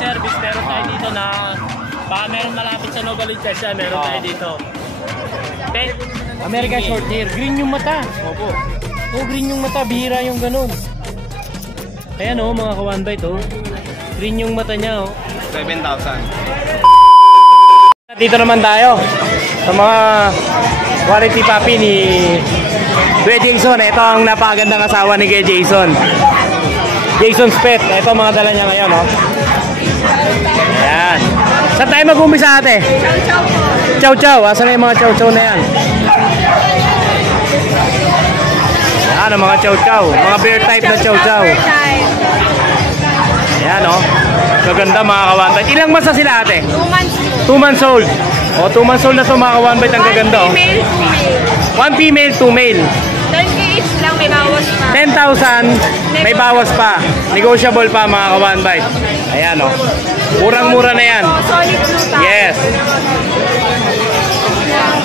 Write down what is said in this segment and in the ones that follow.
service, meron tayo dito na baka meron malapit sa Novaliches yan, meron tayo dito. Pet American short hair. Green yung mata. Opo. Oh, green yung mata. Bihira yung ganun. Ayan oh, mga ka-one bite oh. Green yung mata niya oh. 7,000. Dito naman tayo sa mga quality puppy ni Kuya Jason. Ito ang napakagandang asawa ni Kuya Jason. Jason's Pet. Ito mga dala niya ngayon oh. Ayan. Saan tayo mag-umpisa ate? Chow chow. Asan na yung mga chow chow na yan? Ayan ang mga chow chow. Mga bear type na chow chow. Ayan o. Maganda mga ka-one bite. Ilang months na sila ate? 2 months. 2 months old. O 2 months old na so mga ka-one bite. Ang gaganda o. 1 female, 2 male. 10K each lang, may bawas pa. 10,000. May bawas pa. Negotiable pa mga ka-one bite. Ayan o. Murang-mura na yan. Solid blue tayo. Yes.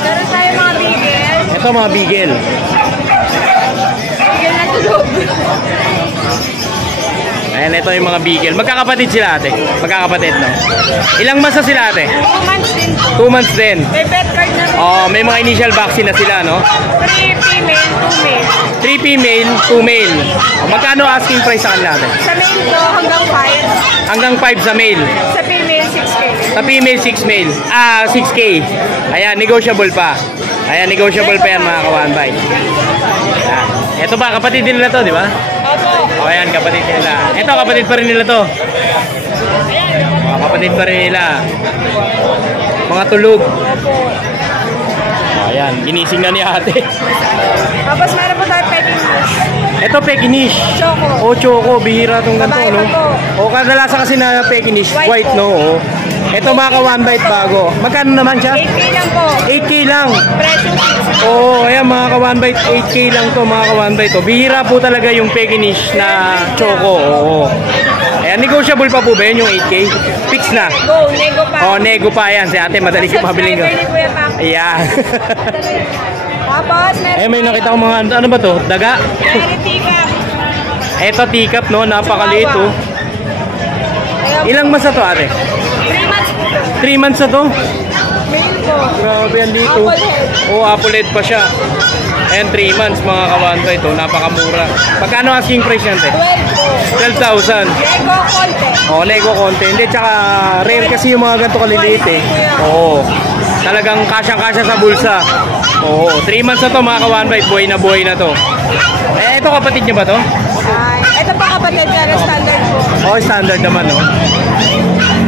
Meron tayo mga bigel. Ito mga bigel. Bigel na tulog. Ayan, ito yung mga bigel. Magkakapatid sila ate. Magkakapatid, no? Ilang months na sila ate? 2 months din. 2 months din. May pet card na rin. Oh, may mga initial vaccine na sila, no? 3 female, 2 male. 3 female, 2 male. Oh, magkano asking price sa kanila ate? Sa male to, hanggang 5. Hanggang 5 sa male. Sa female, 6K. Sa female, 6 male. 6K. Ayan, negotiable pa. Ayan, negotiable pa yan mga ka-one bite. Ayan. Ito ba, kapatid din nila to, di ba? Opo. O, ayan, kapatid nila. Ito, kapatid pa rin nila to. Mga kapatid pa rin nila. Mga tulog. O, ayan, ginising na ni ate. Tapos meron po tayo peking fish. Ito, Pekinish. Choco. O, Choco. Bihira itong ganito, Babae no? pa po. O, kadalasan kasi na Pekinish. White White, po. no? O. Ito, mga ka-one bite bago. Magkano naman siya? 8K lang po. 8K lang. Presyo 6. Oo, ayan mga ka-one bite, 8K lang to mga ka-one bite to. Bihira po talaga yung Pekinish na Choco. Oo. Ayan, negotiable pa po ba yun yung 8K? Fix na. Go, nego pa. Oh, nego pa yan. Si ate, madali ko pabiling ko. Subscriber ni Kuya Pac. Ayan. Tapos, meron Ayan, may nakita ko mga, ano ba to? Daga? Meron teacup. Eto, teacup, no? Napakaliit, oh. Ilang months na to, ate? 3 months po. 3 months na to? Male po. Grabe yan dito. Apple head. Oh, apple head pa siya. And 3 months mga ka-one bite, oh. Napakamura. Pagkano asking price yan, te? 12 po. 12,000. Nego konti. Oh, nego konti. Hindi, tsaka rare kasi yung mga ganito kaliliit eh. Oo. Talagang kasyang-kasya sa bulsa. Oo. 3 months na to mga ka-one bite. Buhay na to. Eh, ito kapatid niyo ba to? Ay, ito pa kapatid pero standard po. Oh, standard naman, no?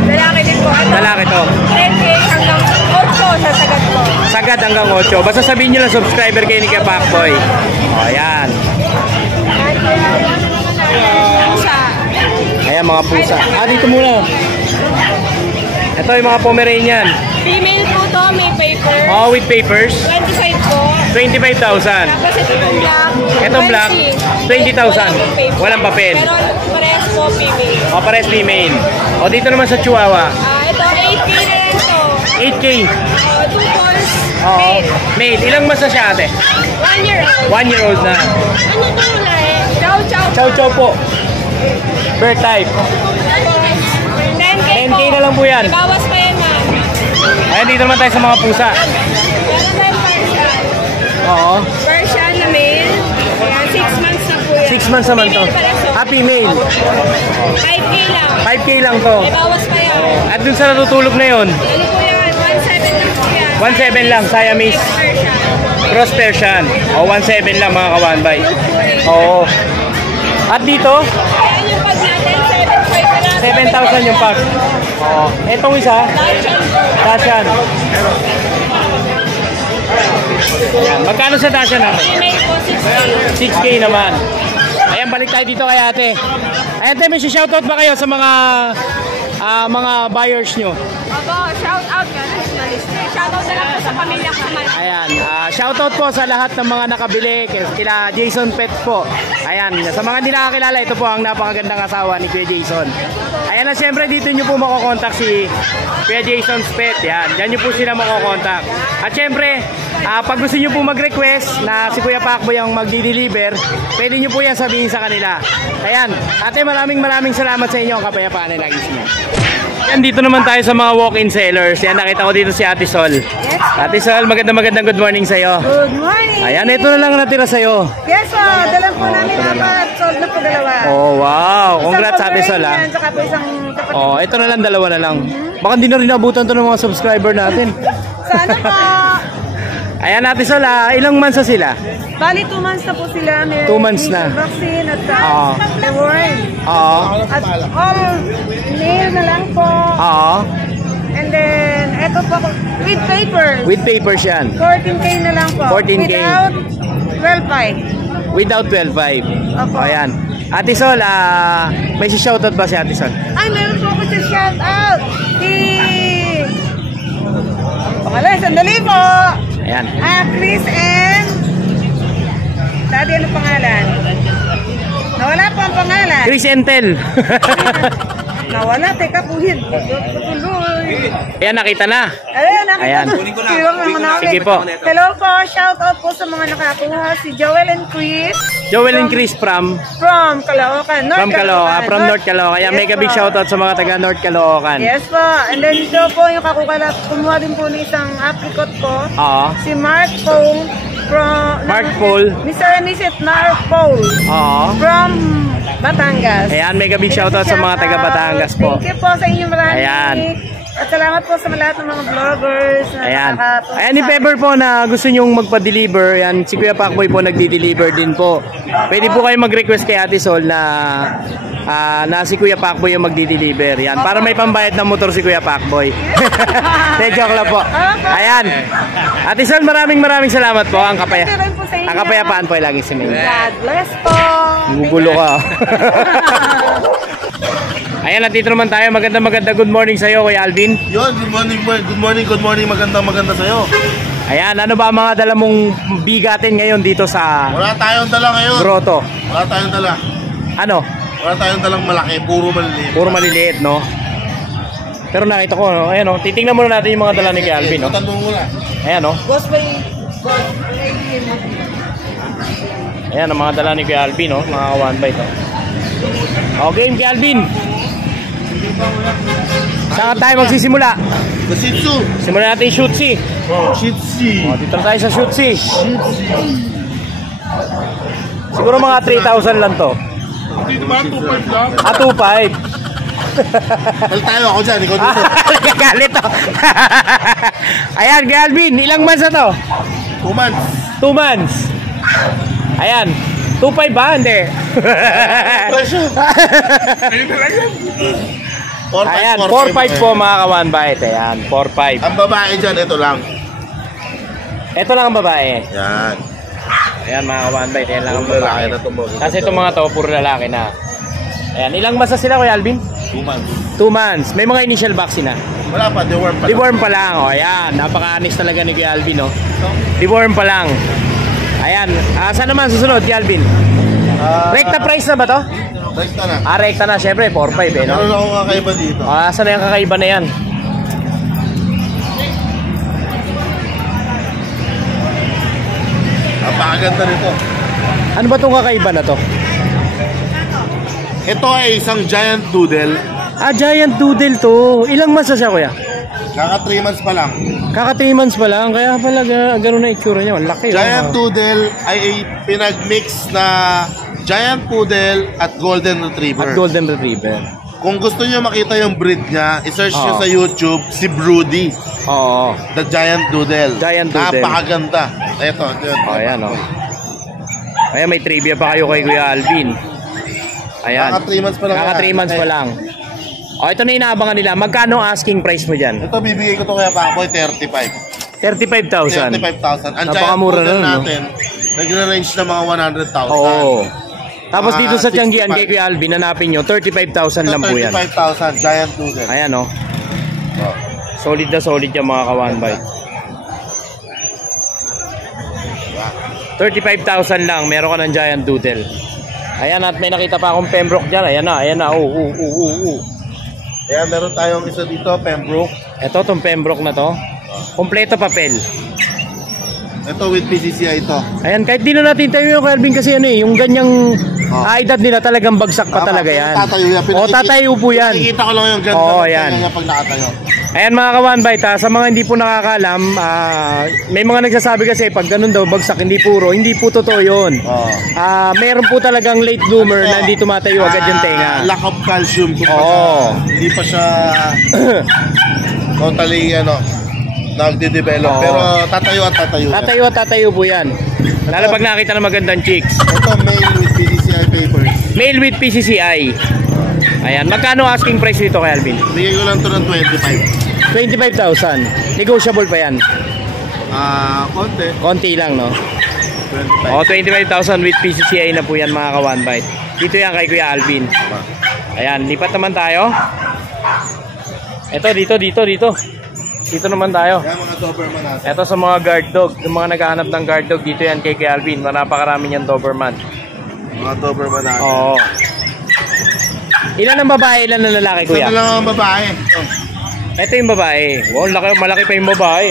Lalaki din po. Ito, Lalaki to. 10K hanggang 8 sa sagad po. Sagad hanggang 8. Basta sabihin nyo lang subscriber kayo ni Kuya Pacboy. Oh, ayan. Pusa. Ayan, mga pusa. Dito muna. Ito yung mga Pomeranian. Female po to, may paper. Oh, with papers. 25 po. 25,000. Tapos itong black. Itong black, 20,000. Walang papel. Pero pares po female. O, pares female. O, dito naman sa Chihuahua. Ito 8K na rin to. 8K. 2 balls. Oo. Male. Male. Ilang months na siya, ate? 1 year old. 1 year old na. Ano ito muna eh? Chow chow. Chow chow po. Bird type. 10K 10K na lang po yan. May bawas pa yan ha. Ayan, dito naman tayo sa mga pusa. Meron tayong Persian. Oo. Persian na male. Ayan, 6 months na po yan. 6 months naman to. Female pala to. Female. 5K lang. 5K lang to. May bawas pa yan. At dun sa natutulog na yon, Ano po yan? 1.7 lang po yan. 1.7 lang, Siamese. Persian. Cross Persian. O, 1.7 lang mga ka-one bite. Oo. At dito, Ayan yung pag natin, 7.5 na lang. 7,000 yung pack. Oo. Etong isa, Dachshund po. Dashan. Ayan. Magkano sa Dashan natin? Female po, 6K. 6K naman. Ayan, balik tayo dito kay ate. Ayan, te, may shoutout ba kayo sa mga buyers nyo? Aba, shout out ka. Shout out na lang po sa pamilya ko naman. Ayan, shoutout po sa lahat ng mga nakabili kila Jason Pet po. Ayan, sa mga hindi nakakilala, ito po ang napakagandang asawa ni Kuya Jason. Ayan na, siyempre dito nyo po makokontak si Kuya Jason's Pet. Yan, dyan nyo po sila makokontak. At siyempre, Pag gusto nyo po mag-request na si Kuya Pacboy ang magdi-deliver, pwede nyo po yan sabihin sa kanila. Ayan, ate, maraming salamat sa inyo. Ang kapayapaan ay lagi siya. Yan, dito naman tayo sa mga walk-in sellers. Yan, nakita ko dito si Ate Sol. Yes. Ate Sol, magandang good morning sa'yo. Good morning. Ayan, ito na lang natira sa'yo. Yes, dalang po namin apat. Sold na po dalawa. Oh, wow. Congrats, Ate Sol, ha. Saka po isang kapatid. Oh, ito na lang, dalawa na lang. Baka hindi na rin nabutan to ng mga subscriber natin. Sana po. Ayan, Ate Sol, ilang months na sila? Bali, 2 months na po sila. May 2 months na. vaccine at Oo. Oo. At all nail na lang po. Oo. And then, eto po, with papers. With papers yan. 14K na lang po. 14K. Without 12.5. Without 12.5. Opo. Ayan. Ate Sol, may si-shoutout ba si Ate Sol? Ay, meron po ako sa shout out. Pangalan, sandali po. Ayan. Chris and Daddy, ano pangalan? Nawala po ang pangalan. Chris Entel. Nawala, teka po yun. Tuloy. Ayan, nakita na. Ayan, nakita Ayan. Sige po. Hello po, shout out po sa mga nakakuha. Si Joel and Chris. Joel and Chris from Caloocan. North Caloocan. Ayan, Yes, mega big po. shoutout sa mga taga North Caloocan. Yes po. And then ito po yung kakukalat. Kumuha din po ng isang apricot ko. Oo. Si Mark Paul from Mark Paul. Mr. and Mrs. Mark Paul Oo. from Batangas. Ayan, mega big shoutout sa mga taga Batangas po. Thank you po sa inyong marami. Ayan. At salamat po sa lahat ng mga vloggers na Ayan. nakakatulong. Ayan, ni Pepper po na gusto nyong magpa-deliver. Ayan, si Kuya Pacboy po nagdi-deliver din po. Pwede po kayo mag-request kay Ate Sol na si Kuya Pacboy yung magdi-deliver. Yan, para may pambayad ng motor si Kuya Pacboy. Joke lang po. Ayan. Ate Sol, maraming salamat po. Ang kapayapaan po ay laging sinayin. God bless po. Gugulo ka. Ayan, nandito naman tayo. Maganda good morning sa'yo, Kuya Alvin. Yun, good morning, maganda sa'yo. Ayan, ano ba ang mga dala mong bigatin ngayon dito sa Wala tayong dala ngayon. grotto? Wala tayong dala. Ano? Wala tayong dalang malaki, puro maliliit. Puro maliliit, no? Pero nakita ko, no? Ayan, no? Titingnan muna natin yung mga dala ni Kuya Alvin, no? Tanong muna. Ayan, no? Ayan, ang mga dala ni Kuya Alvin, no? Mga one bite, no? Okay, Kuya Alvin. Saan tayo magsisimula? The Shih Tzu. Simulan natin yung Shootsie. Shih Tzu. Dito na tayo sa Shootsie. Siguro mga 3,000 lang to. Dito ba? 2.5 lang? 2.5. Dal tayo ako dyan, ikaw dito. Nagagalit to. Ayan, Kuya Alvin, ilang months na to? 2 months. 2 months. Ayan. 2.5 ba? Hindi. Presyo. Ayan, 4.5 po mga ka-one bite. Ayan, 4.5. Ang babae dyan, ito lang. Ito lang ang babae. Yan. Ayan mga ka-one bite. Ayan lang ang Puro lalaki babae. na ito. Kasi itong mga to, puro lalaki na. Ayan, ilang months na sila, Kuya Alvin? 2 months. 2 months. May mga initial vaccine na. Wala pa, deworm pa lang. Deworm pa lang. O, ayan. Napaka-anis talaga ni Kuya Alvin, no? Deworm pa lang. Ayan. Saan naman susunod, Kuya Alvin? Rekta price na ba to? Price na na. Rekta na. Siyempre, 4.5 eh, no? Meron akong kakaiba dito. Saan na yung kakaiba na yan? Napakaganda nito. Ano ba itong kakaiba na to? Ito ay isang giant doodle. Giant doodle to. Ilang months na siya, Kuya? Kaka 3 months pa lang. Kaka 3 months pa lang. Kaya pala gano'n na itsura niya. Ang laki. Giant doodle ay pinag-mix na giant poodle at golden retriever. At golden retriever. Kung gusto niyo makita yung breed niya, i-search niyo Oo. sa YouTube si Broody, Oo. the giant doodle. Giant doodle. Napakaganda. Ito. Ayan, o. Ayan, may trivia pa kayo kay Kuya Alvin. Ayan. Kaka 3 months pa lang. Kaka 3 months pa lang. O, ito na inaabangan nila. Magkano ang asking price mo dyan? Ito bibigay ko to kaya pa ako 35. 35,000. 35,000. Ang giant Napakamura poodle na, no? natin, nagre-range na mga 100,000. Oo. Tapos dito sa 65. Tianggian kay Kuya Alvin, hanapin nyo, 35,000 lang po yan. 35,000 giant doodle. Ayan, o. Oh. Solid na solid yung mga ka-one bite. 35,000 lang, meron ka ng giant doodle. Ayan, at may nakita pa akong Pembroke dyan. Ayan na. Kaya meron tayong isa dito, Pembroke. Ito, itong Pembroke na to. Kompleto papel. Ito with PCCI ito. Ayan, kahit di na natin tayo yung Kelvin kasi ano eh, yung ganyang edad nila talagang bagsak pa talaga yan. Tatayo yan. O, tatayo po yan. Nakikita ko lang yung ganda Oo, ng yan. kanya pag nakatayo. Ayan mga ka-One Bite, sa mga hindi po nakakalam, may mga nagsasabi kasi pag ganun daw bagsak, hindi puro, hindi po totoo yun. Meron po talagang late bloomer na hindi tumatayo agad yung tenga. Lack of calcium. Hindi pa siya totally nagde-develop. Pero tatayo at tatayo. Tatayo at tatayo po yan. Lalo pag nakita ng magandang chicks. Ito male with PCCI papers. Male with PCCI. Ayan, magkano asking price dito kay Alvin? Bigay ko lang ito ng 25,000. Negotiable pa yan. Konti. Konti lang, no? 25. O, 25,000 with PCCI na po yan mga ka-One Bite. Dito yan kay Kuya Alvin. Ayan, lipat naman tayo. Ito, dito. Dito naman tayo. Yan mga Doberman natin. Ito sa mga guard dog. Yung mga naghahanap ng guard dog, dito yan kay Kuya Alvin. Napakarami niyan Doberman. Mga Doberman natin. Oo. Ilan ang babae, ilan ang lalaki, Kuya? Isa na lang ang babae. Ito yung babae. Wow, malaki pa yung babae,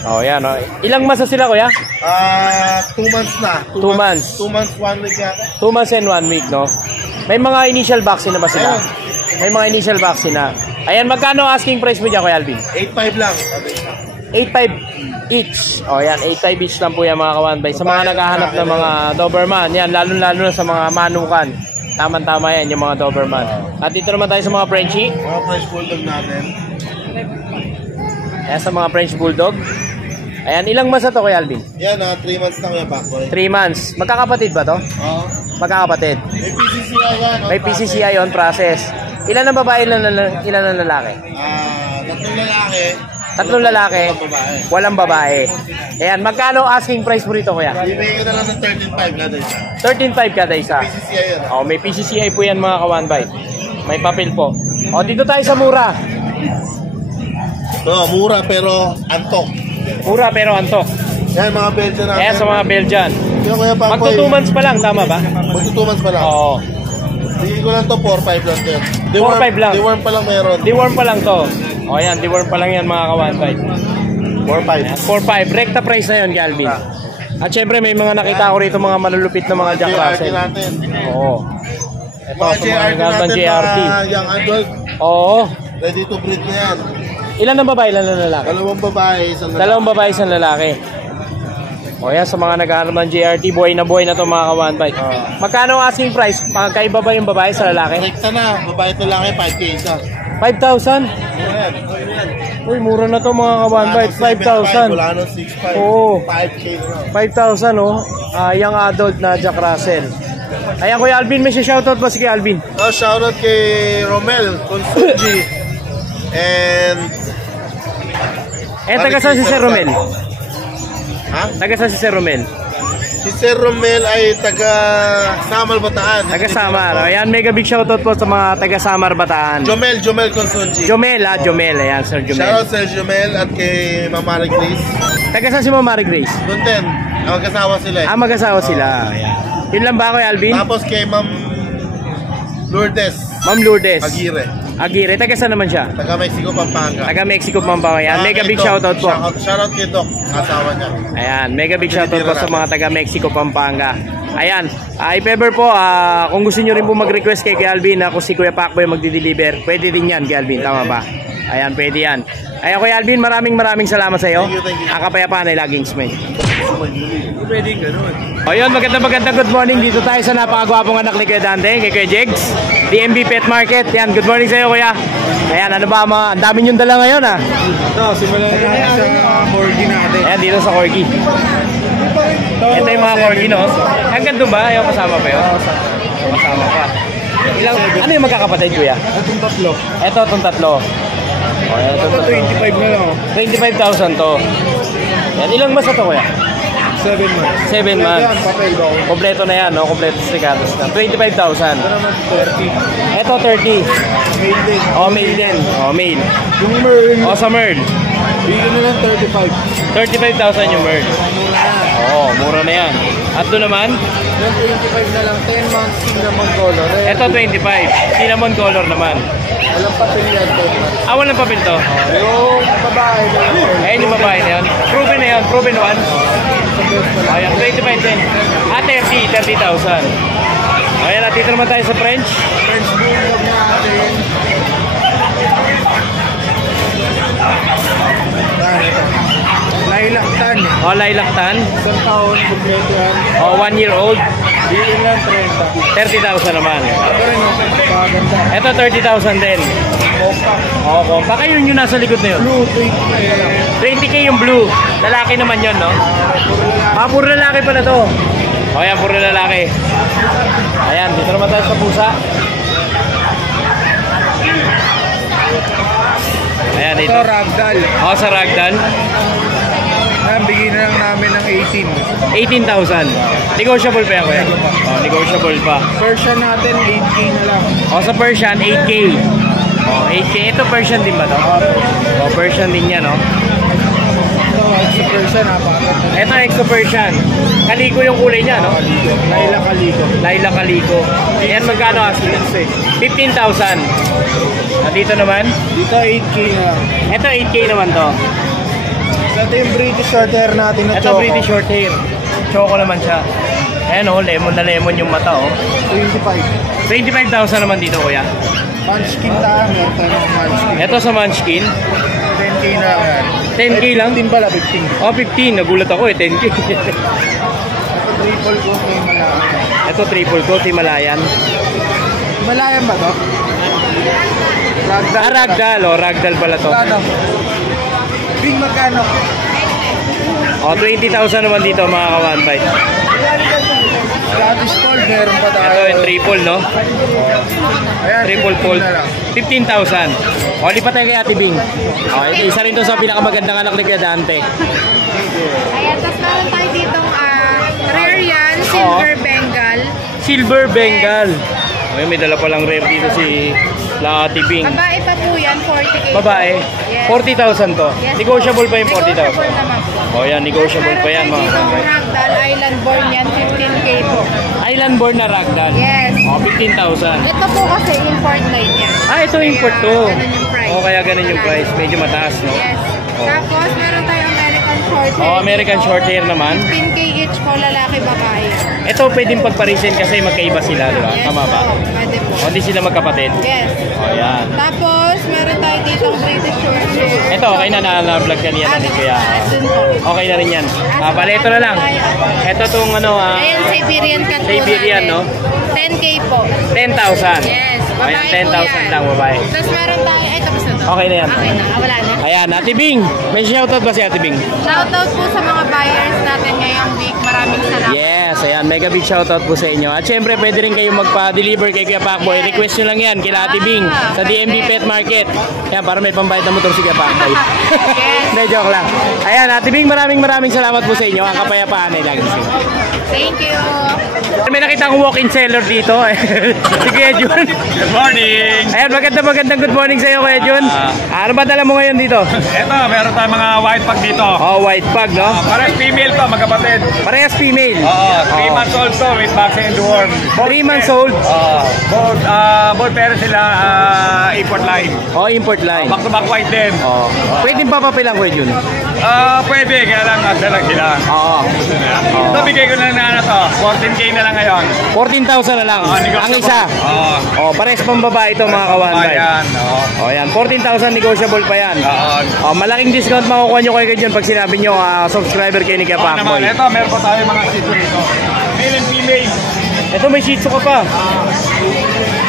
Oh, yan, Ilang months na sila, Kuya? 2 months na. 2 months. 2 months, 1 week yata. 2 months and 1 week, no? May mga initial vaccine na ba sila? Ayun. May mga initial vaccine na. Ayan, magkano asking price mo dyan, Kuya Alvin? 8.5 lang. 8.5 each. O, yan, 8.5 each lang po yan, mga ka-One Bite. Sa mga naghahanap ng mga Doberman, yan, lalo-lalo na sa mga manukan. Tama-tama yan, yung mga Doberman. At dito naman tayo sa mga Frenchie. Mga French Bulldog natin. Ayan, sa mga French Bulldog. Ayan, ilang months na to, Kuya Alvin? Yan, 3 months na kaya backboy. 3 months. Magkakapatid ba to? Oo. Magkakapatid. May PCCI yan. May PCCI on process. Ilan ang babae, ilan ang lalaki? 3 lalaki. 3 lalaki, Walang babae. walang babae. Ayan, magkano asking price mo rito, Kuya? Bibigay ko na lang ng 13.5 kada isa. 13.5 kada isa. PCCI yan. Oh, may PCCI po yan mga ka-One Bite. May papel po. O, dito tayo sa mura. Mura pero antok. Mura pero antok. Yan mga Belgian natin. Kaya sa mga Belgian. Yung kuya Papoy. Magto 2 months pa lang, tama ba? Magto 2 months pa lang. Oo. Bigay ko lang to 4.5 lang din. 4.5 lang. Deworm pa lang meron. Deworm pa lang to. O yan, deworm pa lang yan mga ka-One Bite. 4.5. 4.5. Rekta price na yun, Galvin. At syempre may mga nakita ko rito mga malulupit na mga Jack JRT Russell. natin. Oo. Ito Mga sa mga JRT naghahanap ng natin, JRT. mga young adult. Oo. Ready to breed na yan. Ilan ang babae, ilan ang lalaki? 2 babae, 1 lalaki. 2 babae, 1 lalaki. O yan, sa mga naghahanap ng JRT, buhay na to mga ka-One Bite. Magkano ang asking price? Magkaiba ba yung babae sa lalaki? Rekta na, babae to lang 5K isa. 5,000? Ayan. Uy, mura na to mga ka-One Bite. 5,000. Wala nang 6.5. Oo. 5K na. 5,000, oh. Young adult na Jack Russell. Ayan, Kuya Alvin, may shoutout ba si Kuya Alvin? Shoutout kay Romel Consulji. And Taga saan si Sir Romel? Ha? Taga saan si Sir Romel? Si Sir Romel ay taga Samar Bataan. Taga Samar. Ayan, mega big shoutout po sa mga taga Samar Bataan. Jomel Consulji. Jomel. Ayan, Sir Jomel. Shoutout sa Jomel at kay Mama Grace. Taga saan si Mama Grace? Doon din. Mag-asawa sila eh. Mag-asawa sila. Ayan. Yun lang ba, Kuya Alvin? Tapos kay Ma'am Lourdes Ma'am Lourdes. Aguirre. Taga saan naman siya? Taga Mexico, Pampanga. Taga Mexico, Pampanga. Ayan, mega big shoutout po. Shoutout kay Doc, asawa niya. Ayan, mega big shoutout po sa mga taga Mexico, Pampanga. Ayan, if ever po, kung gusto nyo rin po mag-request kay Alvin na kung si Kuya Pacboy magdi-deliver, pwede din yan, Kuya Alvin, tama ba? Ayan, pwede yan. Ayan, Kuya Alvin, maraming salamat sa iyo. Thank you. Ang kapayapaan ay laging smile. Pwede ganun. Ayun, magandang good morning. Dito tayo sa napakagwapong anak ni Kuya Dante, kay Kuya Jegs, DMB Pet Market. Yan, good morning sa iyo, Kuya. Ayan, ano ba, ang dami niyong dala ngayon, ha? Ito, simulan natin sa Corgi natin. Ayan, dito sa Corgi. Ito yung mga Corgi, no? Hanggang doon ba? Ayaw, kasama pa yun? Kasama pa. Ano yung magkakapatid, Kuya? Itong tatlo. Ito, itong tatlo. O, ito, 25 na lang. 25,000 to. Yan, ilang mas na to, Kuya? 7 months. 7 months. Papel daw. Kompleto na yan, no? Kompleto sa Ricardo's na. 25,000. naman 30. Ito, 30. Male din. O, male din. O, male. Yung Merl. O, sa Merl. Bigyan na lang 35. 35,000 yung merge. Oo, mura na yan. At doon naman, Yung 25 na lang, 10 months cinnamon color. ito 25. Cinnamon color naman. Walang papel yan, 10 months. Ah, walang papel to. Yung babae na lang. Ayun yung babae na yan. Proven na yan. Proven one. Ayan, 25 din. Ah, 30,000. Ayan, at dito naman tayo sa French. French Bulldog natin. Yan, ito. Lilac Tan. O, lilac tan. Isang taon, kompleto yan. O, 1 year old. Bigyan lang 30. 30,000 naman. Ito rin yung pagkaganda. Ito, 30,000 din. Compact. O, baka yun yung nasa likod na yun. Blue, 20 na lang. 20k yung blue. Lalaki naman yun, no? Ah, puro lalaki pala to. O, yan, puro lalaki. Ayan, dito naman tayo sa pusa. Ayan, dito. Ito, Ragdoll. O, sa ragdoll. Yan, bigyan na lang namin ng 18. 18,000. Negotiable pa yan, kuya? O, negotiable pa. Version natin, 8K na lang. O, sa Persian, 8k. O, 8k. Ito Persian din ba to? O, Persian din yan, no? Ito, sa version, napakaganda. Ito, Exo Persian. Kaliko yung kulay niya, no? Lilac Calico. Laila Kaliko. Yan, magkano asking? 15,000. At dito naman, Dito, 8K na lang. ito 8k naman to. Ito yung British short hair natin na Ito choco. British short hair. Choco naman siya. Ayan o, lemon na lemon yung mata o. 25. 25,000 naman dito, kuya. Munchkin tayo, meron tayo ng Munchkin. Ito sa Munchkin, 10K na lang yan. 10K lang? 15 pala, 15. O, 15. Nagulat ako eh, 10k. Ito, triple coat na Himalayan. Ito triple coat, Himalayan. Himalayan ba to? Ragdoll. Ah, ragdoll o, ragdoll pala to. Magkano? Big magkano? O, 20,000 naman dito mga ka-one bite. Scottish Fold, meron pa tayo. Ito yung triple, no? Ayan, Triple 15 fold. na lang. 15,000. O, lipat tayo kay Ate Bing. O, ito, isa rin to sa pinakamagandang anak ni Kuya Dante. Ayan, tapos meron tayo ditong rare yan, silver Bengal. Silver Bengal. O, may dala palang rare dito si La Ate Bing. Babae pa po yan, 40k. Babae, Yes. 40,000 to. Yes, Negotiable pa yung Negotiable 40,000. naman po. O, yan, negotiable pa yan mga Meron tayo kapatid. ditong Ragdoll Island born yan, 15k po. Island born na ragdoll. Yes. O, 15,000. Ito po kasi import line yan. Ah, ito import to. Ganun yung price. O, kaya ganun yung price. Medyo mataas, no? Yes. Oh. Tapos meron tayo American short hair. Oh, American dito. short hair naman. 15k each po, lalaki, babae. Ito pwedeng pagparisin kasi magkaiba sila, di ba? Yes Tama ba? po, pwede po. O, hindi sila magkapatid. Yes. O, yan. Tapos, meron tayo ditong British short hair. Ito, okay na vlog kanina ni Kuya. Dun po. Okay na rin yan. Ah, bale, ito na lang. Ito tong ano, Ayan, Siberian cat po Siberian, natin. no? 10k po. 10,000. Yes, babae Ayan, po 10,000 yan. lang, babae. Tapos meron tayo, ay tapos na to. Okay na yan. Okay na, wala na. Ayan, Ate Bing. May shoutout ba si Ate Bing? Shoutout po sa mga buyers natin ngayong week. Maraming salamat. Yes, ayan. Mega big shoutout po sa inyo. At syempre, pwede rin kayong magpa-deliver kay Kuya Pacboy. Yes. Request nyo lang yan kila Ate Bing sa DMB Pet Market. Yan, para may pambayad na motor si Kuya Pacboy. Yes. Hindi, joke lang. Ayan, Ate Bing, maraming salamat po sa inyo. Ang kapayapaan ay lagi sa'yo. Thank you. May nakita akong walk-in seller dito. Si Kuya Jun. Good morning! Ayan, magandang good morning sa iyo, Kuya Jun. Ano ba dala mo ngayon dito? Ito, meron tayong mga white pag dito. Oh, white pug, no? Parang female to, magkapatid. Parehas female. Oo, 3 months old to with vaccine in the worm. 3 months old. Both parents sila import line. Oh, import line. Back to back white din. Oh. Pwede pa papilang, Kuya Jun? Pwede, kaya lang nasa lang sila. Oo. Ito, bigay ko na ano to, 14k na lang ngayon. 14,000 na lang. Ang isa. Oo. Oh, parehas pang babae ito, mga kawan. Ayan, oo. Oh, yan. 14,000 negotiable pa yan. Oo. Oh, malaking discount makukuha nyo kayo dyan pag sinabi nyo subscriber kayo ni Kuya Oo naman, Pacboy. ito, meron pa tayo mga sito rito. Male and female. Ito may shih tzu ka pa.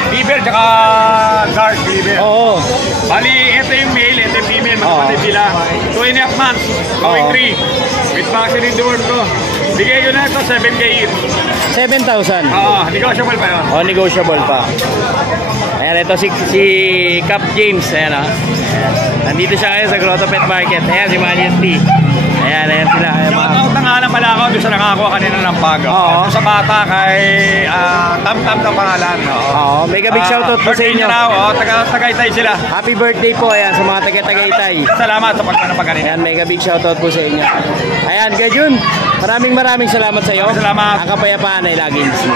Beaver, tsaka dark beaver. Oo. Bali, ito yung male, ito yung female, magkapatid sila. 2.5 months, going 3. With vaccine in the world ko. Bigay ko na ito, 7k each. 7,000. Oo, negotiable pa yun. Oh, negotiable pa. Ayan, ito si Cap James. Ayan, Nandito siya ngayon sa Grotto Pet Market. Ayan, si Manny T. Ayan. ayan sila. Ayan, mga... Shoutout na nga lang pala ako doon sa nakakuha kanina ng bag. Oo. Sa bata kay Tam-Tam na pangalan. Oo, mega big shoutout po sa inyo. Taga-Tagaytay sila. Happy birthday po, ayan, sa mga taga-Tagaytay. Salamat sa pagpanapag kanina. Ayan, mega big shoutout po sa inyo. Ayan, Gajun, maraming salamat sa iyo. Salamat. Ang kapayapaan ay laging gusto.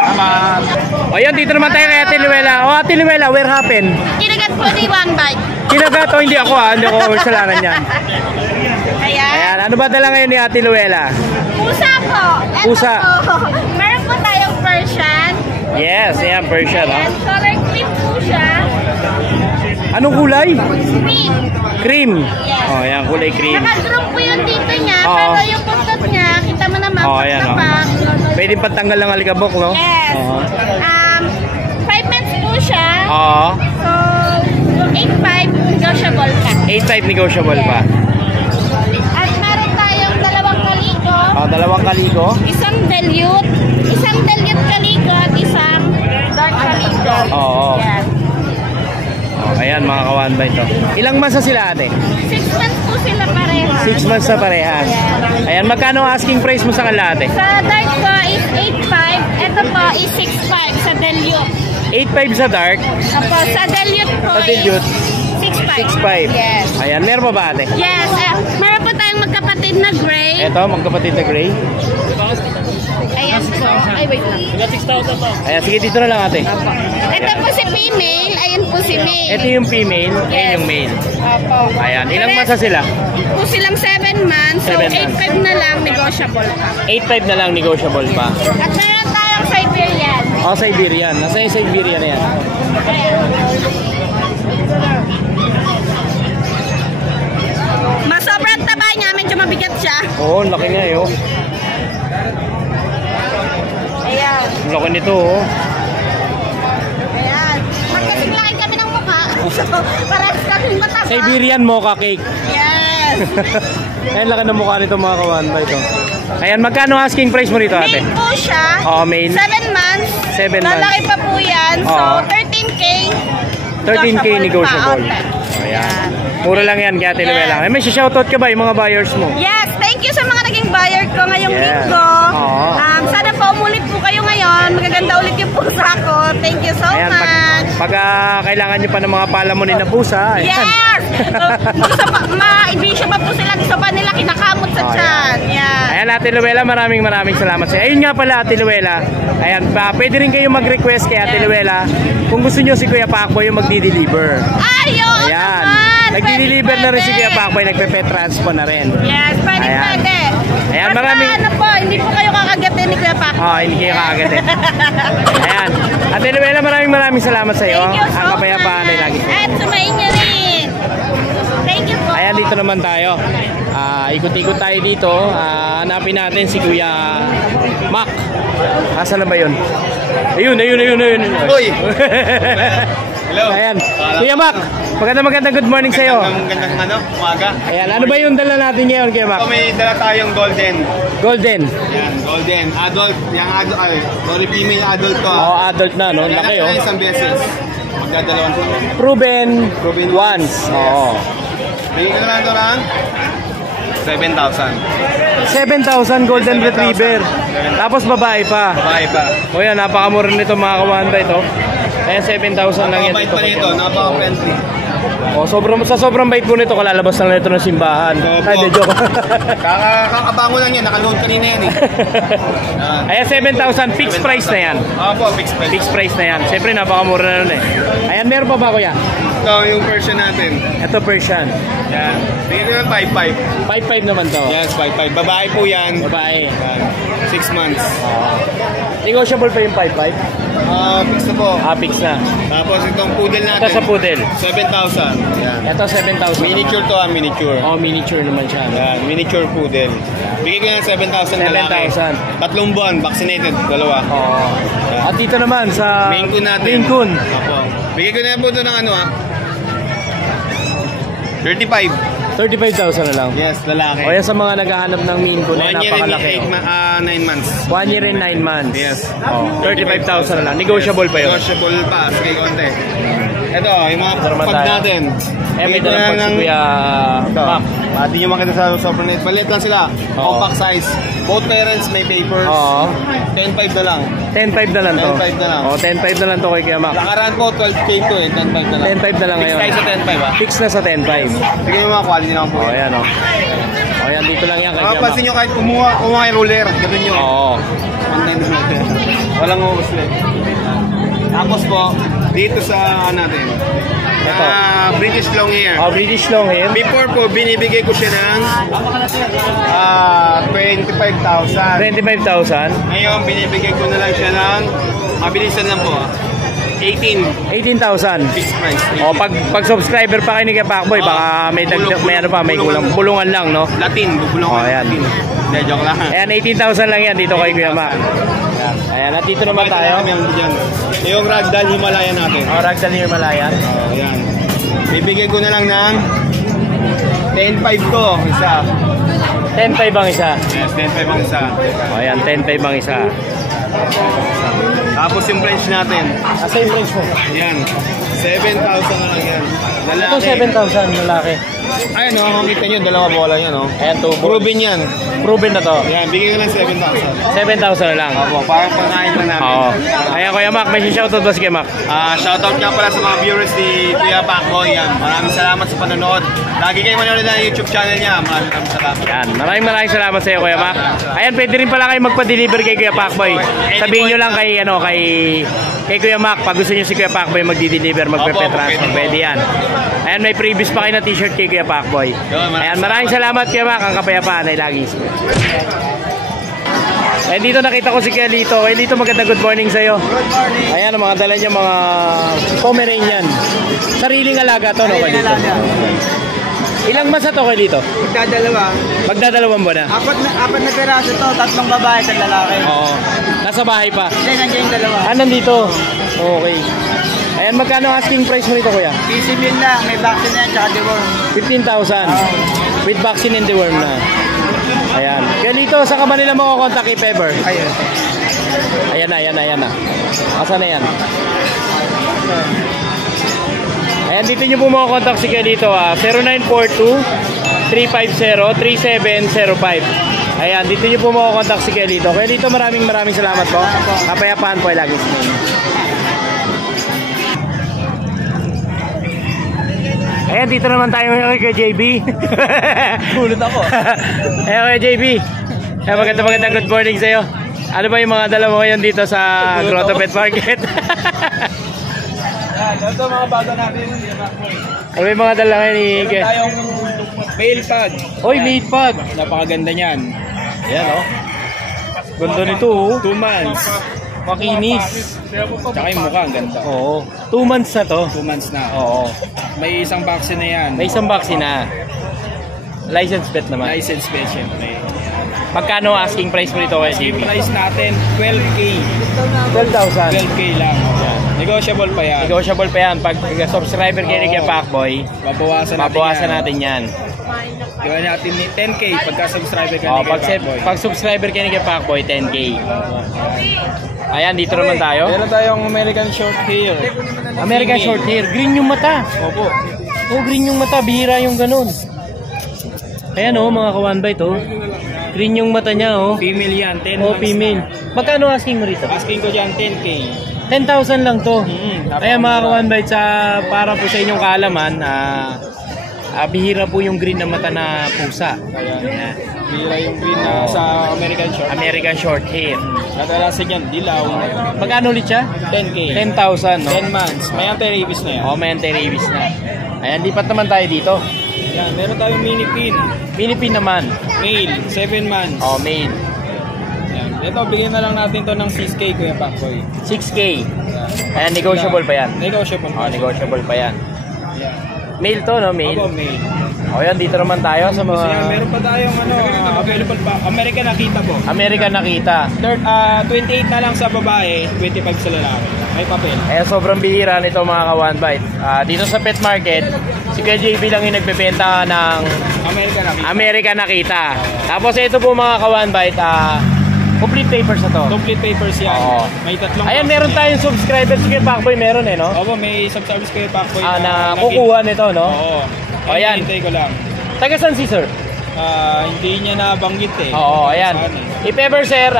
Salamat. O yan, dito naman tayo kay Ate Luella. O Ate Luella, where happened? Kinagat po ni One Bite. Kinagat o hindi ako hindi ako kasalanan yan. Ayan. Ayan, ano ba dala ngayon ni Ate Luella? Pusa po. Eto Pusa. po. Meron po tayong Persian. Yes, ayan, Persian. Ayan, color cream po siya. Anong kulay? Cream. Cream. Yes. O, ayan, kulay cream. Naka-drop po yung dito niya, Oo. pero yung buntot niya, kita mo naman, O, ayan, o. Pwede patanggal ng alikabok, no? Yes. Oo. 5 months po siya. Oo. So, 8.5 negotiable pa. 8.5 negotiable pa. At meron tayong dalawang kaliko, O, dalawang kaliko. isang dilute kaliko at isang dark kaliko. Oo. Yan. O, ayan, mga kawanba ito. Ilang months na sila, ate? 6 months po sila pareha. 6 months na parehas. Ayan, magkano ang asking price mo sa kanila, ate? Sa dark po is 8.5. Ito po is 6.5 sa dilute. 8.5 sa dark. Apo, sa dilute po Sa dilute, is 6.5. 6.5. Yes. Ayan, meron pa ba, ate? Yes. Meron po tayong magkapatid na gray. Ito, magkapatid na gray. Ayan po. Ay, wait lang. Ayan, sige, dito na lang, ate. Ito po si female. Ayan po si male. Ito yung female, ayan yung male. Opo. Ayan, ilang months na sila? Po silang 7 months. So, 7 months. 8.5 na lang negotiable pa. 8.5 na lang, negotiable pa. At meron tayong Siberian. O, Siberian. Nasa yung Siberian na yan? Ayan. Sobrang taba niya. Medyo mabigat siya. Oo, laki niya eh, oh. Ayan. Laki nito, oh. Ayan. Magkasing laki kami ng mukha. So, parehas kami mataba. Siberian mocha cake. Yes. Ayan, laki ng mukha nito, mga kawanba ito. Ayan, magkano asking price mo rito, ate? Male po siya. Oo, male. 7 months. 7 months. Lalaki pa po yan. So, Oo. 13K. 13K negotiable. Pa. Ayan. Mura lang yan, kaya Ate Luella. Ay, may shoutout ka ba yung mga buyers mo? Yes, thank you sa mga naging buyer ko ngayong Yes. linggo. Oo. Sana po umulit po kayo ngayon. Magaganda ulit yung pusa ko. Thank you so Ayan, much. pag kailangan nyo pa ng mga palamunin na pusa, ayan. Yes! Gusto pa, ma-ibisyo pa po sila. Gusto pa nila kinakamot sa Oh, tiyan. Yan. Ayan, Ate Luella, maraming salamat sa iyo. Ayun nga pala, Ate Luella. Ayan, pwede rin kayo mag-request kay Ate Luella kung gusto nyo si Kuya Pacboy yung magdi-deliver. Ay, oo Ayan. naman. Nagdi-deliver na rin si Pwede. Kuya Pacboy, nagpe-pet transpo na rin. Yes, pwede, Ayan. pwede. Ayan, Basta maraming- ano po, hindi po kayo kakagatin ni Kuya Pac. Hindi kayo kaagad eh. Ayan. Ate Luella, maraming salamat sa iyo. Thank you so Ang kapayapaan ay lagi. At sumayin niyo rin. Thank you po. Ayan, dito naman tayo. Ikot-ikot tayo dito. Hanapin natin si Kuya Mac. Asan na ba yun? Ayun. Uy! Hello. Ayan. Kuya Mac, magandang good morning sa iyo. Magandang umaga. Ayan, ano ba yung dala natin ngayon, Kuya Mac? So, may dala tayong golden. Golden. Yan, golden. Adult. Yung adult, sorry, female adult to. Oo, adult na, no? Yan, Laki, yan, oh. isang beses. Magdadalawang to. Proven Proven once. Oo. Bigyan ko na lang ito lang. 7,000. 7,000 golden retriever. Tapos babae pa. Babae pa. O yan, napakamura nito mga kawanba ito. Ayan, 7,000 lang yan Napakabait dito. pa nito. Napaka-friendly. O, sa sobrang bait po nito, kalalabas na lang ito ng simbahan. Opo. Ay, de joke. Kakabango lang yan. Nakaload kanina yan eh. Ayan, 7,000. Fixed price na yan. Opo, fixed price. Fixed price na yan. Siyempre, napakamura na nun eh. Ayan, meron pa ba, kuya? Ito yung version natin. Ito, Persian. Yan. Bigyan ko ng 5,500. 5,500 naman to. Yes, 5,500. Babae po yan. Babae. Yan. 6 months. Negotiable pa yung 5,500? Fix na po. Fix na. Tapos itong poodle natin. Ito sa poodle. 7,000. Yan. Ito, 7,000. Miniature to miniature. Oh, miniature naman siya. Yan, miniature poodle. Bigay ko ng 7,000 na lalaki. 7,000. 3 buwan, vaccinated, dalawa. Oo. At dito naman sa Maine Coon natin. Maine Coon. Opo. Bigay ko na po ito ng 35. 35,000 na lang. Yes, lalaki. O yan sa mga naghahanap ng Maine Coon, 1 year and napakalaki. 9 months. 1 year and 9 months. Yes. Oh, 35,000 na lang. Negotiable pa yun. Negotiable pa. Sige, konti. Ito, yung mga Ito naman pag tayo. natin. Eh, may Bigay ko dalang na pag si ng- Kuya Ito. Mac. Di nyo makita sa sobrang net. Maliit lang sila. Compact size. Both parents may papers. Oo. 10.5 na lang. 10.5 na lang to. 10.5 na lang. 10.5 na lang to kay Kuya Mac. Lakaran po, 12K to eh. 10.5 na lang. 10.5 na lang ngayon. Fix tayo sa 10.5 ah. Fix na sa 10.5. Sige yung mga quality lang po. Ayan o. Ayan, dito lang yan kay Kuya Mac. Pansin nyo kahit kumuha yung ruler. Ganun nyo. Oo. Walang uusli. Tapos po, dito sa natin. British long hair. British long hair. Before po, binibigay ko siya ng 25,000. 25,000. Ngayon, binibigay ko na lang siya ng, mabilisan lang po 18,000. fixed price. Pag subscriber pa kayo ni Kuya Pacboy, baka may ano pa, may kulang bulungan lang, no? Latin, bubulong Ayan. Hindi, joke lang. Ayan, 18,000 lang yan dito kay Kuya Mac. Ayan, at dito naman tayo. Yung Ragdoll Himalayan natin. Ragdoll Himalayan. Ayan. Bibigay ko na lang ng 10.5 to, isa. 10.5 ang isa. Yes, 10.5 ang isa. Ayan, 10.5 ang isa. Tapos yung French natin. Same range mo. Ayan. 7,000 na lang yan. Ito 7,000 lalaki. Ayun, no, makikita nyo, dalawa bola yan, no? Ayan, Proven yan. proven na to. Ayan, bigay ko lang 7,000. 7,000 na lang. Opo, parang pangkain lang namin. Oo. Ayan, Kuya Mac, may shoutout ba si Kuya Mac? Shoutout nga pala sa mga viewers ni Kuya Pacboy. Yan. Maraming salamat sa panonood. Lagi kayo manonood na YouTube channel niya. Maraming salamat. Yan, maraming salamat sa iyo, Kuya Mac. Ayan, pwede rin pala kayo magpa-deliver kay Kuya Pacboy. Sabihin nyo lang kay Kuya Mac, pag gusto nyo si Kuya Pacboy magdi-deliver, magpe-transfer, pwede yan. Ayan, may previous pa kayo na t-shirt kay Kuya Pacboy. Ayan, maraming salamat Kuya Mac, ang kapayapaan ay laging sweet. Ayan, dito nakita ko si Kuya Lito. Kuya Lito, magandang good morning sa iyo. Ayan, ang mga dala niya, mga Pomeranian. Sariling alaga to, no, Kuya Lito? Ilang months na to, Kuya Lito? Magdadalawang buwan na. Apat na piraso to, 3 babae at lalaki. Oo. Nasa bahay pa. Hindi, nandiyan yung dalawa. Nandito. Okay. Ayan, magkano ang asking price mo nito, Kuya? PC meal na, may vaccine na yan, tsaka deworm. 15,000. With vaccine and deworm na. Ayan. Kaya dito, sa ka ba nila makakontak if ever? Ayun. Ayan na. Asa na yan? Ayan, dito nyo po makakontak si Kuya dito. 0942-350-3705. Ayan, dito nyo po makakontak si Kuya dito. Kaya dito, maraming salamat po. Kapayapaan po ay lagi sa inyo. Ayan, dito naman tayo ngayon kay JB. Kulot ako. Ayan kay JB. Ayan, magandang good morning sa'yo. Ano ba yung mga dala mo ngayon dito sa Grotto Pet Market? Ito mga bago natin. Ano ba yung mga dala ngayon ni Ike? Tayong mail pad. Oy, made pad. Napakaganda niyan. Ayan, oh. Ganda nito, oh. 2 months. Makinis. Tsaka yung mukha, ang ganda. Oo. 2 months na to. 2 months na. Oo. May isang vaccine na yan. May isang vaccine na. License pet naman. License pet, syempre. Magkano asking price mo nito kay Yung JB? price natin, 12K. 12,000. 12K lang. Negotiable pa yan. Negotiable pa yan. Pag subscriber kayo ni Kuya Pacboy, Babawasan natin yan. Gawin natin ni 10K pagka subscriber ka ni Kuya Pacboy. Pag subscriber kayo ni Kuya Pacboy, 10K. Ayan, dito naman tayo. Meron tayong American short hair. American short hair. Green yung mata. Opo. Oh, green yung mata. Bihira yung ganun. Ayan, oh, mga ka-one bite, oh. Green yung mata niya, oh. Female yan, 10 Oh, months female. Magkano asking mo rito? na. Asking ko dyan, 10K. 10,000 lang to. Mm-hmm. Ayan, mga ka-one bite, para po sa inyong kaalaman, bihira po yung green na mata na pusa. Ayan. Bira yung green na sa American short. American short hair. Kadalasan yan, dilaw. Magkano ulit siya? 10K. 10,000, no? 10 months. May anti-rabies na yan. Oh, may anti-rabies na. Ayan, lipat naman tayo dito. Yan, meron tayong mini pin. Philippine naman. Male, 7 months. Oh, male. Yan. Ito, bigyan na lang natin to ng 6K, Kuya Pacboy. 6K. Yan. Ayan, negotiable pa yan. Negotiable. Oh, negotiable pa yan. Yan. Male to, no? Male. Opo, male. O yan, dito naman tayo sa mga Yan, meron pa tayong available pa. American Nakita po. American Nakita. 28 na lang sa babae, 25 sa lalaki. May papel. Ayan, sobrang bihira nito mga ka-one bite. Dito sa pet market, si Kuya JB lang yung nagbebenta ng American Nakita. American Nakita. Tapos ito po mga ka-one bite, complete papers na to. Complete papers yan. Oo. May tatlong Ayan, box meron yan. tayong subscribers kay Pacboy, meron eh, no? Opo, may subservice kayo Pacboy. Na kukuha nito, no? Oo. O, yan. Hintay ko lang. Taga saan si sir? Hindi niya nabanggit eh. Oo, ayan. Saan eh? If ever sir,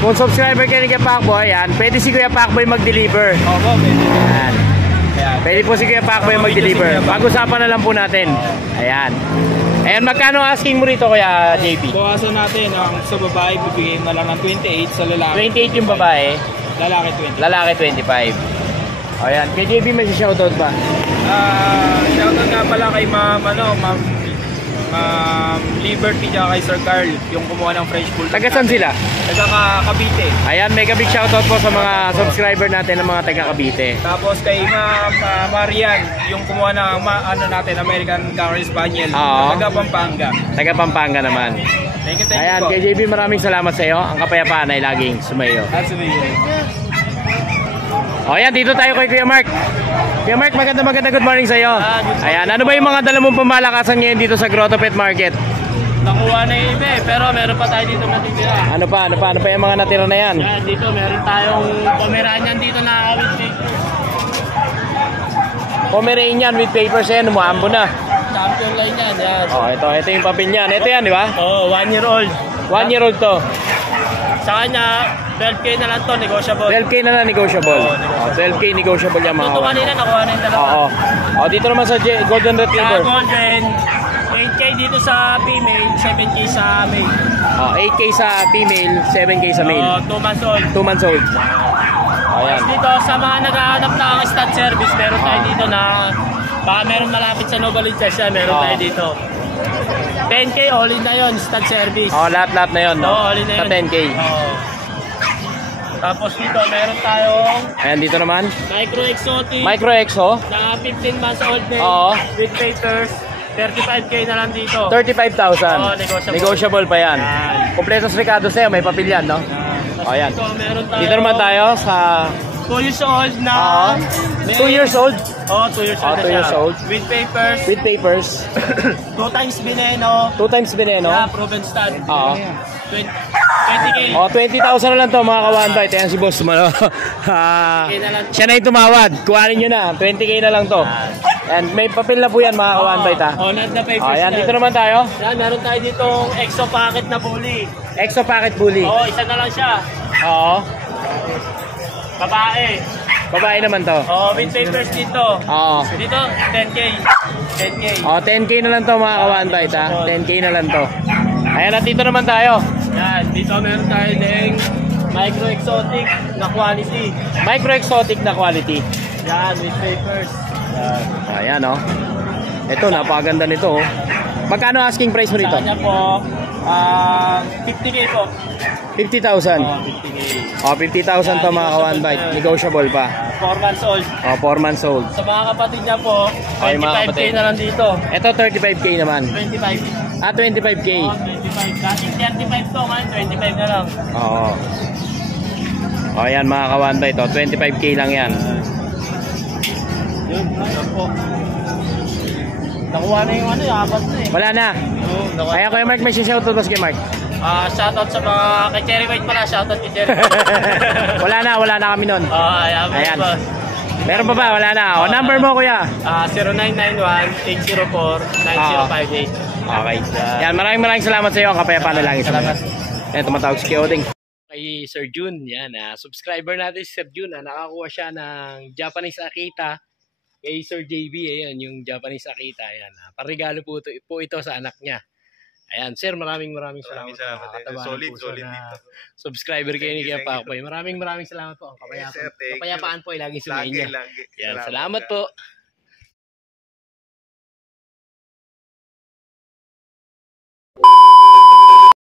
kung subscriber kayo ni Kuya Pacboy, ayan, pwede si Kuya Pacboy mag-deliver. Opo, pwede. Ayan. Ayan. Pwede po si Kuya Pacboy mag-deliver. Pag-usapan na lang po natin. Ayan. Ayan, magkano asking mo rito Kuya JP? Bawasan natin ang sa babae, bibigyan na lang ng 28, sa lalaki 28 yung babae, lalaki 20. lalaki 25. Ayan, kay JP may shoutout ba? Shoutout nga pala kay Ma'am Liberty tsaka kay Sir Carl, yung kumuha ng French Bulldog. Taga saan sila? Taga Cavite. Ayan, mega big shoutout po sa mga subscriber natin ng mga taga Cavite. Tapos kay Ma'am Marian, yung kumuha ng natin, American Cocker Spaniel. Oo. Taga Pampanga. Taga Pampanga naman. Thank you Ayan, po. kay JP maraming salamat sa iyo. Ang kapayapaan ay laging sumayo. O ayan, dito tayo kay Kuya Mark. Kuya Mark, maganda good morning sa iyo. Ayan, ano ba yung mga dala mong pamalakasan ngayon dito sa Grotto Pet Market? Nakuha na yung iba pero meron pa tayo dito matitira. Ano pa yung mga natira na yan? Yan, dito meron tayong Pomeranian dito na with paper. Pomeranian with papers yan, umuambo na. Champion line yan, yan. Oh, ito yung papel niyan. Ito yan, di ba? Oh, 1 year old. 1 year old to. Sa kanya, 12K na lang to, negotiable. 12K na lang negotiable. Oh, 12K negotiable yan mga Ito kawan. kanina, nakuha na yung dalawa. Oo. Oh, dito naman sa Golden Sa Retriever. Golden, 8K dito sa female, 7K sa male. Oh, 8K sa female, 7K sa male. Oh, 2 months old. 2 months old. Ayan. Dito, sa mga naghahanap ng stud service, meron tayo dito na baka meron malapit sa Nova Licencia, meron tayo dito. 10K all in na yun, stud service. Oh, lahat na yon, no? Oo, all in na Sa yun. 10K. Oo. Tapos dito, meron tayong Ayan, dito naman. micro exotic Micro Exo, na 15 months old din Oo. with papers. 35K na lang dito. 35,000. Oo, negotiable. Negotiable pa yan. Yan. Kompletos Ricardo sa'yo, may papel yan, no? Tapos Ayan. dito, meron tayo. Dito naman tayo sa 2 years old na. Oo. 2 years old Oh, 2 years old na 2 years siya. old. With papers. with papers. 2 times bineno. 2 times bineno. Yeah, proven stud. Oo. 20K. Oh, 20,000 na lang to mga kawan-bite. Ayan si boss malo. Siya na yung tumawad. Kuhanin nyo na. 20K na lang to. And may papel na po yan mga kawan-bite ha. Oh, not the papers. Oh, ayan, na. dito naman tayo. Yan, meron tayo ditong exo packet na bully. Exo packet bully. Oh, isa na lang siya. Oo. Babae. Babae naman to. Oh, with papers dito. Oo. Dito, 10K. 10K. Oh, 10K na lang to mga kawan-bite ha. 10K na lang to. Ayan, at dito naman tayo. Yan, dito meron tayo ding micro exotic na quality. Micro exotic na quality. Yan, with papers. Yan. Ayan oh. Ito, napakaganda nito oh. Magkano asking price mo Sa rito? kanya po, 50K po. 50,000. Oh, 50K. Oh, 50,000 to mga kawan-bite. Negotiable pa. 4 months old. Oh, 4 months old. Sa mga kapatid niya po, Ay, mga 25K kapatid. na lang dito. Ito 35K naman. 25. Ah, 25K. Oh, 25. Dating 35 to, ngayon 25 na lang. Oo. Oh, ayan mga kawan-bite oh. 25K lang yan. Yun, ano po. Nakuha na yung apat na eh. Wala na. Oo, nakuha. Kaya Kuya Mark, may shoutout boss kay Mark. Shoutout sa mga kay Cherry White pala, shoutout kay Cherry White. Wala na kami nun. Ayan. Ayan. Meron pa ba? Wala na. O, number mo kuya. 0991-804-9058. Okay. Yan, maraming salamat sa iyo. Ang kapayapaan na lang. Salamat. Yan, tumatawag si Kioding. Kay Sir Jun, yan. Subscriber natin si Sir Jun. Nakakuha siya ng Japanese Akita. Kay Sir JB, ayan, yung Japanese Akita. Ayan, parigalo po ito sa anak niya. Ayan, sir, maraming salamat. Solid dito. Subscriber kayo ni Kuya Thank you. Pacboy. Maraming salamat po. Ang Yes, sir, thank you. kapayapaan po ay laging sumayin niya. Lagi. Yan, salamat po.